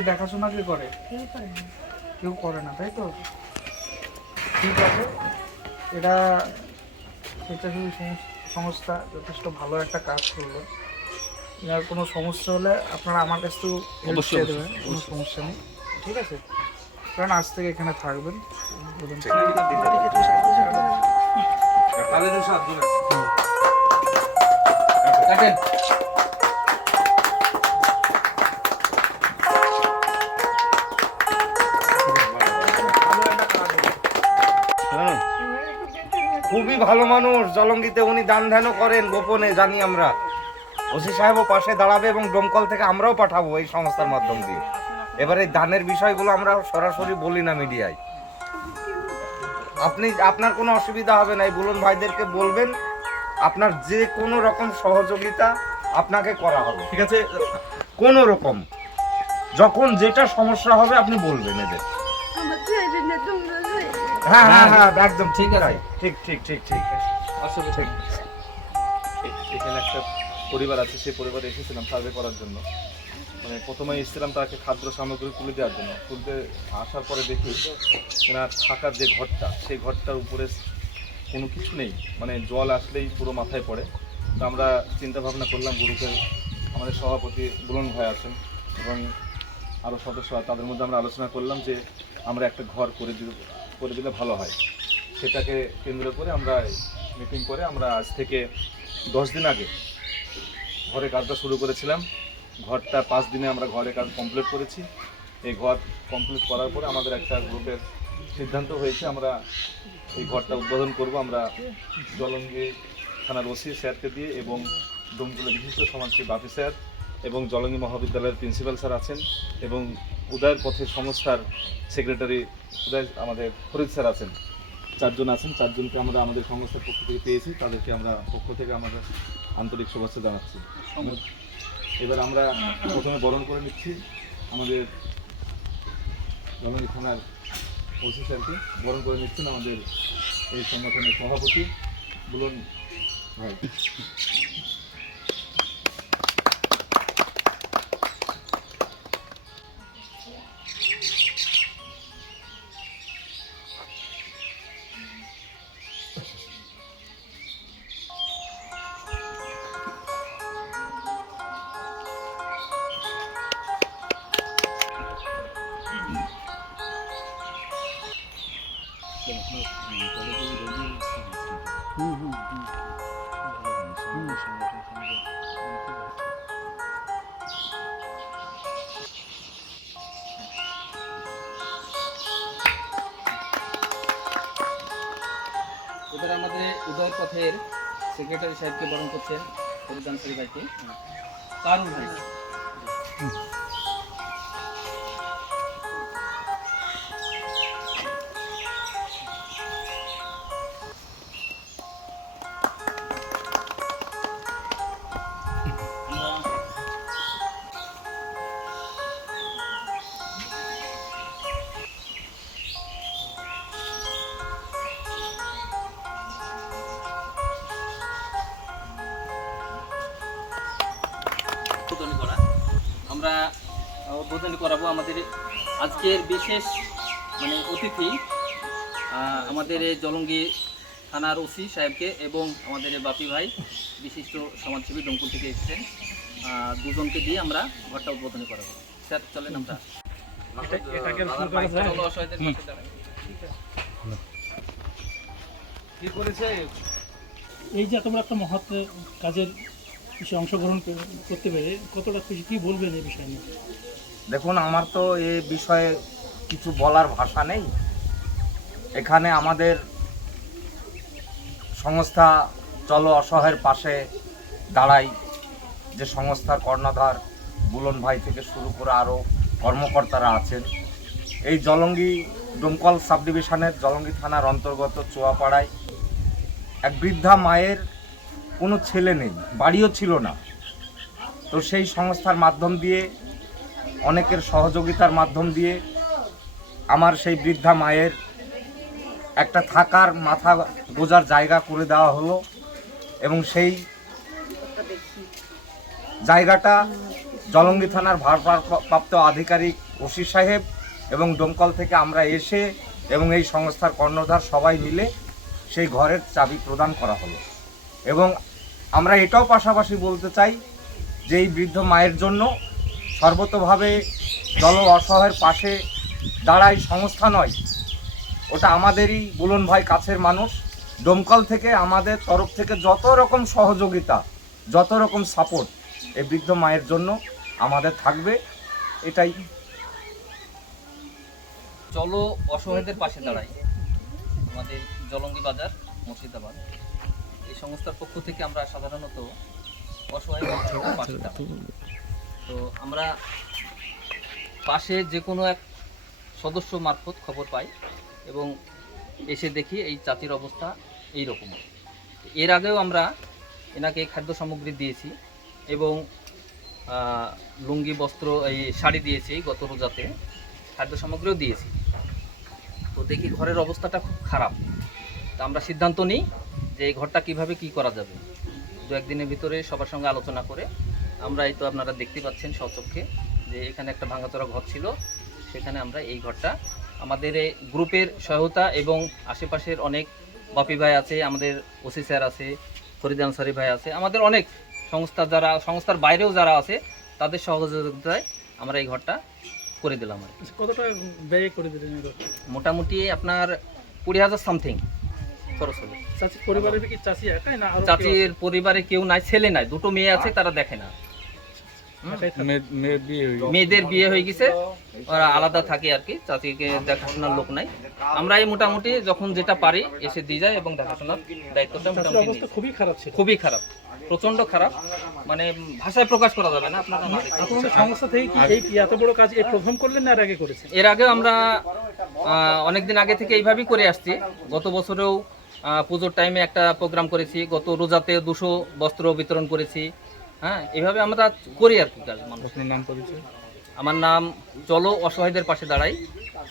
একে দেখাশোনা কে করে? কেউ করে না, তাই তো? ঠিক আছে, এটা স্বেচ্ছাসেবী সংস্থা যথেষ্ট ভালো একটা কাজ করলো। এর কোনো সমস্যা হলে আপনারা আমার কাছ থেকেও হেল্প চেয়ে দেবেন, কোনো সমস্যা নেই, ঠিক আছে? কারণ আজ থেকে এখানে থাকবেন। খুবই ভালো মানুষ জলঙ্গিতে, উনি দান ধ্যানও করেন গোপনে, জানি আমরা। ওসি সাহেবও পাশে দাঁড়াবে এবং দমকল থেকে আমরাও পাঠাবো এই সংস্থার মাধ্যম দিয়ে। এবারে দানের বিষয়গুলো আমরা সরাসরি বলি না মিডিয়ায়। আপনার কোনো অসুবিধা হবে না, এই বুলন ভাইদেরকে বলবেন, আপনার যে কোনো রকম সহযোগিতা আপনাকে করা হবে, ঠিক আছে? কোনো রকম যখন যেটা সমস্যা হবে আপনি বলবেন এদের। হ্যাঁ হ্যাঁ হ্যাঁ একদম ঠিক আছে, ঠিক ঠিক ঠিক ঠিক আসলে ঠিক। এখানে একটা পরিবার আছে, সেই পরিবারে এসেছিলাম সার্ভে করার জন্য। মানে প্রথমে এসেছিলাম তাকে খাদ্য সামগ্রী তুলে দেওয়ার জন্য। তুলতে আসার পরে দেখি এনার থাকার যে ঘরটা, সেই ঘরটার উপরে কোনো কিছু নেই, মানে জল আসলেই পুরো মাথায় পড়ে। তো আমরা চিন্তা ভাবনা করলাম, গ্রুপের আমাদের সভাপতি বুলন ভাই আছেন এবং আরও সদস্য, তাদের মধ্যে আমরা আলোচনা করলাম যে আমরা একটা ঘর করে দিলে ভালো হয়। সেটাকে কেন্দ্র করে আমরা মিটিং করে আমরা আজ থেকে 10 দিন আগে ঘরে কাজটা শুরু করেছিলাম। ঘরটা 5 দিনে আমরা ঘরে কাজ কমপ্লিট করেছি। এই ঘর কমপ্লিট করার পরে আমাদের একটা গ্রুপের সিদ্ধান্ত হয়েছে, আমরা এই ঘরটা উদ্বোধন করব। আমরা জলঙ্গি থানার ওসি স্যারকে দিয়ে এবং ডোমকুলের বিশিষ্ট সমাজসেবী বাপি স্যার এবং জলঙ্গি মহাবিদ্যালয়ের প্রিন্সিপাল স্যার আছেন এবং উদয়ের পথের সংস্থার সেক্রেটারি আমাদের ফরিদ স্যার আছেন, 4 জন আছেন। 4 জনকে আমরা আমাদের সংস্থার পক্ষ থেকে পেয়েছি, তাদেরকে আমরা পক্ষ থেকে আমাদের আন্তরিক শুভেচ্ছা জানাচ্ছি। এবার আমরা প্রথমে বরণ করে নিচ্ছি আমাদের জলঙ্গি থানার ওসি স্যারকে, বরণ করে নিচ্ছেন আমাদের এই সংগঠনের সভাপতি বুলন ভাই। এবার আমাদের উদয় পথের সেক্রেটারি সাহেবকে বরণ করছেন, ফরিদ আনসারী ভাইকে, কারুন ভাই। আমরা উদ্বোধন করাবো আমাদের আজকের বিশেষ মানে অতিথি আমাদের জলঙ্গি থানার ওসি সাহেবকে এবং আমাদের বাপি ভাই বিশিষ্ট সমাজসেবী ডোমকুল থেকে এসেছেন, দুজনকে দিয়ে আমরা ঘরটা উদ্বোধন করাবো। স্যার চলেন আমরা কি করেছে এই যে এত বড় একটা মহৎ কাজের বিষয়ে অংশগ্রহণ করতে পেরে কতটা খুশি, কি বলবেন এই বিষয় নিয়ে? দেখুন, আমার তো এ বিষয়ে কিছু বলার ভাষা নেই। এখানে আমাদের সংস্থা চলো অসহায়ের পাশে দাঁড়াই, যে সংস্থার কর্ণধার বুলন ভাই থেকে শুরু করে আরও কর্মকর্তারা আছেন। এই জলঙ্গি ডোমকল সাব ডিভিশনের জলঙ্গি থানার অন্তর্গত চুয়াপাড়ায় এক বৃদ্ধা মায়ের কোনো ছেলে নেই, বাড়িও ছিল না। তো সেই সংস্থার মাধ্যম দিয়ে, অনেকের সহযোগিতার মাধ্যম দিয়ে আমার সেই বৃদ্ধা মায়ের একটা থাকার মাথা গোজার জায়গা করে দেওয়া হলো এবং সেই জায়গাটা জলঙ্গি থানার ভারপ্রাপ্ত আধিকারিক ওসি সাহেব এবং দমকল থেকে আমরা এসে এবং এই সংস্থার কর্ণধার সবাই মিলে সেই ঘরের চাবি প্রদান করা হলো। এবং আমরা এটাও পাশাপাশি বলতে চাই যে এই বৃদ্ধ মায়ের জন্য সর্বতোভাবে জল অসহায়ের পাশে দাঁড়ায় সংস্থা নয়, ওটা আমাদেরই বুলন ভাই কাছের মানুষ। দমকল থেকে আমাদের তরফ থেকে যত রকম সহযোগিতা, যত রকম সাপোর্ট এই বৃদ্ধ মায়ের জন্য আমাদের থাকবে, এটাই। চলো অসহায়দের পাশে দাঁড়াই আমাদের জলঙ্গি বাজার মুর্শিদাবাদ এই সংস্থার পক্ষ থেকে আমরা সাধারণত অসহায় মানুষের পাশে দাঁড়াই। তো আমরা পাশে যে কোনো এক সদস্য মারফত খবর পাই এবং এসে দেখি এই চাচির অবস্থা এই রকম। এর আগেও আমরা এনাকে খাদ্য সামগ্রী দিয়েছি এবং লুঙ্গি, বস্ত্র, এই শাড়ি দিয়েছি, গত রোজাতে খাদ্য সামগ্রীও দিয়েছি। তো দেখি ঘরের অবস্থাটা খুব খারাপ। তো আমরা সিদ্ধান্ত নিই যে এই ঘরটা কিভাবে কি করা যাবে। দু একদিনের ভিতরে সবার সঙ্গে আলোচনা করে আমরা, এই তো আপনারা দেখতে পাচ্ছেন স্বচক্ষে যে এখানে একটা ভাঙাচোরা ঘর ছিল, সেখানে আমরা এই ঘরটা আমাদের এই গ্রুপের সহায়তা এবং আশেপাশের অনেক বাপি ভাই আছে, আমাদের ওসি স্যার আছে, ফরিদ আনসারি ভাই আছে, আমাদের অনেক সংস্থা যারা, সংস্থার বাইরেও যারা আছে তাদের সহযোগিতায় আমরা এই ঘরটা করে দিলাম। আর কি। কতটা ব্যয় করে দিলেন এই ঘরটা? মোটামুটি আপনার 20,000 সামথিং খরচ হবে। চাচির পরিবারের কি চাচি একাই না আরো চাচির পরিবারে কেউ নাই, ছেলে নাই, দুটো মেয়ে আছে, তারা দেখে না। একাই থাকে? মেয়েদের বিয়ে হয়ে গেছে, ওরা আলাদা থাকে আর কি, চাচিকে দেখাশোনার লোক নাই। আমরাই মোটামুটি যখন যেটা পারি এসে দিয়ে যাই এবং দেখাশোনার দায়িত্বটা চাচির মোটামুটি অবস্থা নিই। খুবই খারাপ ছিল। খুবই খারাপ, প্রচন্ড খারাপ, মানে ভাষায় প্রকাশ করা যাবে না। আপনারা না দেখলে। আপনাদের সংস্থা থেকে কি এই এত বড় কাজ এই প্রথম করলেন না এর আগে করেছেন? এর আগে আমরা অনেকদিন আগে থেকে এইভাবেই করে আসছি। গত বছরেও পুজোর টাইমে একটা প্রোগ্রাম করেছি, গত রোজাতে 200 বস্ত্র বিতরণ করেছি। হ্যাঁ, এইভাবে আমরা করি আর কি কাজ। আপনার নাম পরিচয়? আমার নাম চলো অসহায়দের পাশে দাঁড়াই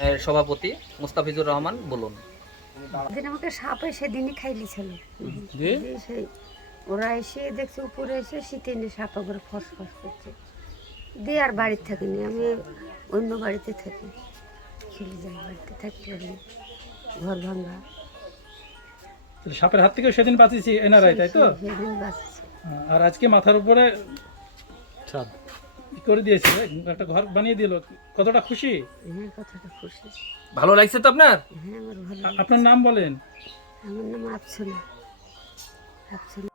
এর সভাপতি মুস্তাফিজুর রহমান বলুন। সেদিন আমাকে সাপ সেদিনই খাইলিছিল। সেই ওরা এসে দেখছে উপরে এসে শীতে এনে সাপ করে ফসফস করছে দিয়ে আর বাড়িতে থাকিনি, আমি অন্য বাড়িতে থাকি, চলে যাই, বাড়িতে থাকতে পারি, ঘর ভাঙা। তাহলে সাপের হাত থেকে সেদিন বাঁচিয়েছি এনারাই, তাই তো? সেদিন বাঁচছে। আর আজকে মাথার উপরে ছাদ করে দিয়েছে, একটা ঘর বানিয়ে দিল। কতটা খুশি? হ্যাঁ, কথাটা খুশি। ভালো লাগছে তো আপনার? হ্যাঁ, আমার ভালো। আপনার নাম বলেন? আমার নাম আফসোনা। আফসোনা।